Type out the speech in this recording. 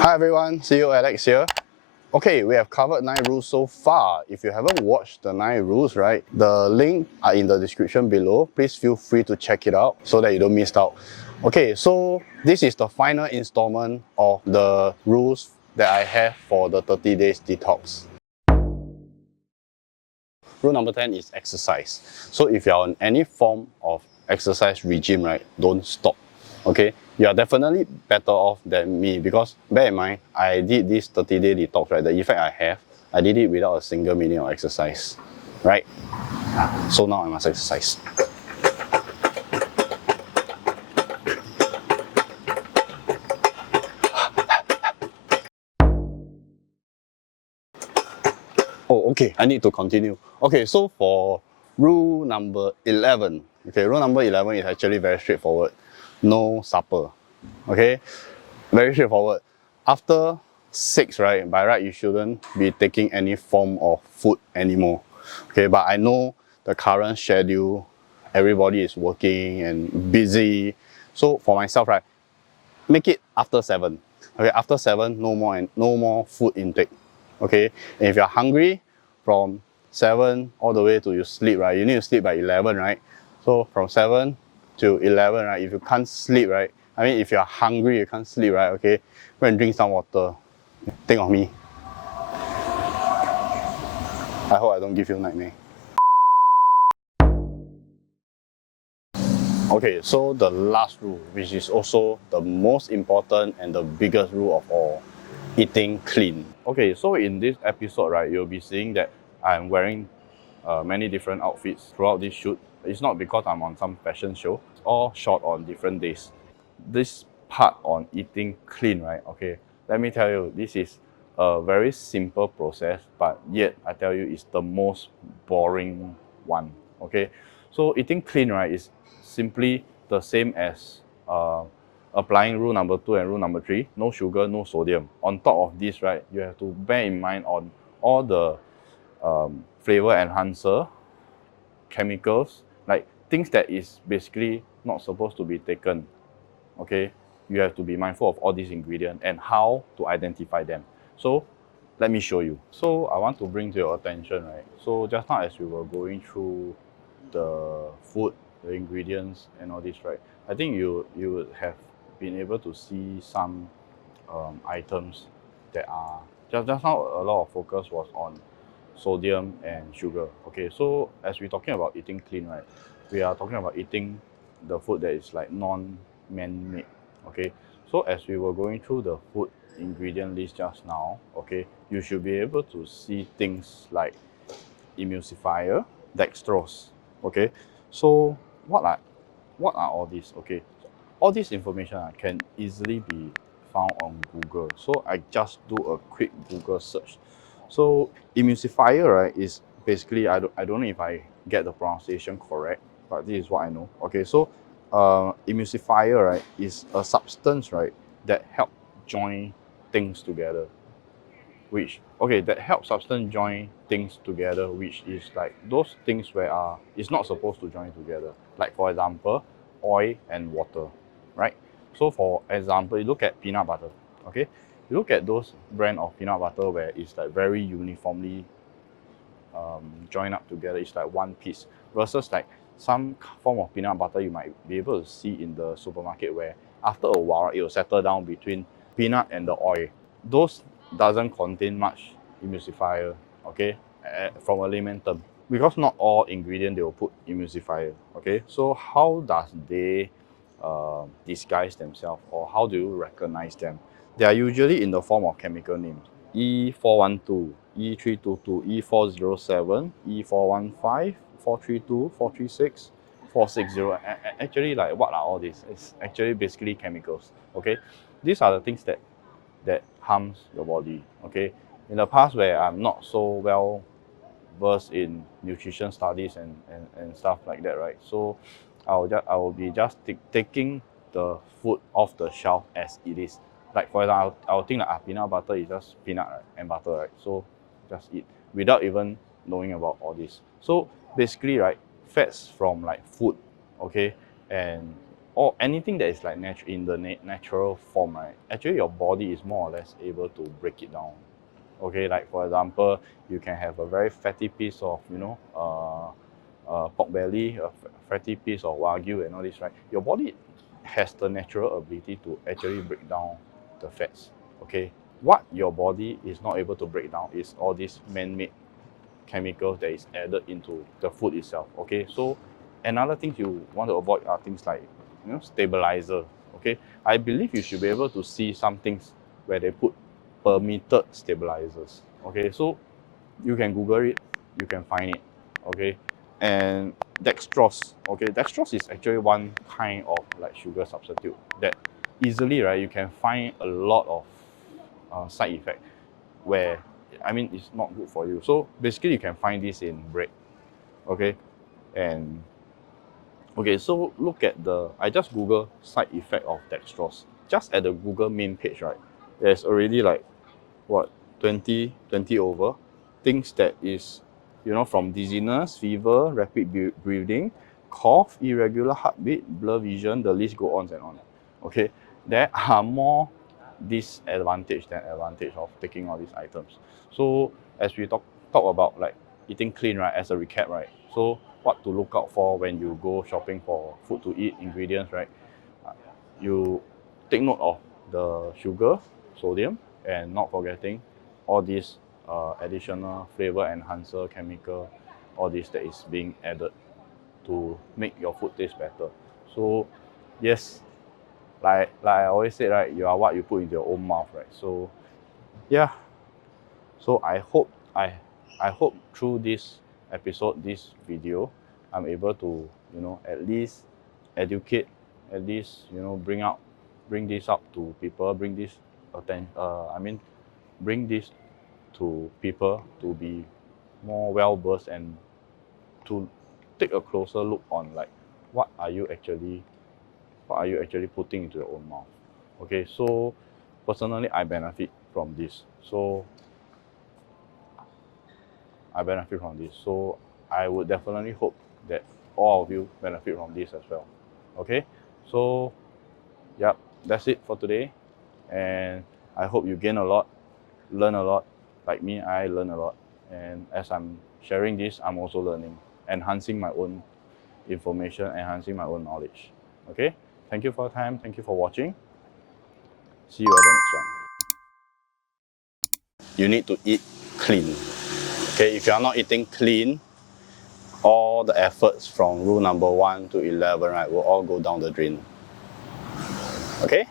Hi everyone, CEO Alex here. Okay, we have covered 9 rules so far. If you haven't watched the 9 rules, right, the link are in the description below. Please feel free to check it out so that you don't miss out. Okay, so this is the final installment of the rules that I have for the 30 days detox. Rule number 10 is exercise. So if you're on any form of exercise regime, right, don't stop. Okay, you are definitely better off than me because bear in mind, I did this 30-day detox, right? The effect I have, I did it without a single minute of exercise, right? So now I must exercise. Oh, okay, I need to continue. Okay, so for rule number 11, okay, rule number 11 is actually very straightforward. No supper, okay? Very straightforward. After 6, right, by right, you shouldn't be taking any form of food anymore. Okay, but I know the current schedule, everybody is working and busy. So for myself, right, make it after 7. Okay, after 7, no more food intake. Okay, and if you're hungry from 7 all the way to you sleep, right, you need to sleep by 11, right? So from 7 to 11, right, if you can't sleep, right, I mean, if you're hungry, you can't sleep, right, okay, go and drink some water. Think of me. I hope I don't give you nightmare. Okay, so the last rule, which is also the most important and the biggest rule of all, eating clean. Okay, so in this episode, right, you'll be seeing that I'm wearing many different outfits throughout this shoot. It's not because I'm on some fashion show. It's all shot on different days. This part on eating clean, right? Okay, let me tell you, this is a very simple process, but yet I tell you, it's the most boring one. Okay, so eating clean, right, is simply the same as applying rule number 2 and rule number 3. No sugar, no sodium. On top of this, right, you have to bear in mind on all the flavor enhancer, chemicals, like things that is basically not supposed to be taken. Okay, you have to be mindful of all these ingredients and how to identify them. So let me show you. So I want to bring to your attention, right? So just now as we were going through the food, the ingredients and all this, right, I think you would have been able to see some items that are just now a lot of focus was on sodium and sugar. Okay, so as we're talking about eating clean, right, we are talking about eating the food that is like non-man-made. Okay, so as we were going through the food ingredient list just now, okay, you should be able to see things like emulsifier, dextrose. Okay, so what are all these? Okay, all this information can easily be found on Google. So I just do a quick Google search. So emulsifier, right, is basically, I don't know if I get the pronunciation correct, but this is what I know. Okay, so emulsifier, right, is a substance, right, that help join things together. Which, okay, that help substance join things together, which is like those things where it's not supposed to join together. Like for example, oil and water, right? So for example, you look at peanut butter, okay? You look at those brand of peanut butter where it's like very uniformly joined up together, it's like one piece, versus like some form of peanut butter you might be able to see in the supermarket where after a while it will settle down between peanut and the oil. Those doesn't contain much emulsifier, okay, from a layman term, because not all ingredient they will put emulsifier. Okay, so how does they disguise themselves, or how do you recognize them? They are usually in the form of chemical names: E412, E322, E407, E415, 432, 436, 460. Actually, like, what are all these? It's actually basically chemicals. Okay, these are the things that harms your body. Okay, in the past where I'm not so well versed in nutrition studies and stuff like that, right? So I will be just taking the food off the shelf as it is. Like for example, I'll think that peanut butter is just peanut, right, and butter, right? So just eat without even knowing about all this. So basically, right, fats from like food, okay, and or anything that is like in the natural form, right? Actually, your body is more or less able to break it down. Okay, like for example, you can have a very fatty piece of pork belly, a fatty piece of wagyu, and all this, right? Your body has the natural ability to actually break down the fats. Okay, what your body is not able to break down is all these man-made chemicals that is added into the food itself. Okay, so another thing you want to avoid are things like stabilizer. Okay, I believe you should be able to see some things where they put permitted stabilizers. Okay, so you can Google it, you can find it. Okay, and dextrose. Okay, dextrose is actually one kind of like sugar substitute that easily, right, you can find a lot of side effect where I mean it's not good for you. So basically you can find this in bread. Okay, and okay, so look at I just Google side effect of dextrose. Just at the Google main page, right, there's already like what 20 over things that is from dizziness, fever, rapid breathing, cough, irregular heartbeat, blur vision, the list go on and on. Okay, there are more disadvantage than advantage of taking all these items. So as we talk about like eating clean, right, as a recap, right, so what to look out for when you go shopping for food to eat, ingredients, right, you take note of the sugar, sodium, and not forgetting all these additional flavor enhancer chemical, all this that is being added to make your food taste better. So yes, like I always say, right, you are what you put into your own mouth, right? So yeah, so I hope through this episode, this video, I'm able to at least educate, at least bring this up to people, bring this bring this to people to be more well versed and to take a closer look on like what are you actually putting into your own mouth. Okay, so personally I benefit from this. So I would definitely hope that all of you benefit from this as well. Okay, so yep, that's it for today, and I hope you gain a lot, learn a lot. Like me, I learn a lot, and as I'm sharing this, I'm also learning, enhancing my own information, enhancing my own knowledge. Okay, thank you for your time, thank you for watching. See you at the next one. You need to eat clean. Okay, if you are not eating clean, all the efforts from rule number 1 to 11, right, will all go down the drain. Okay?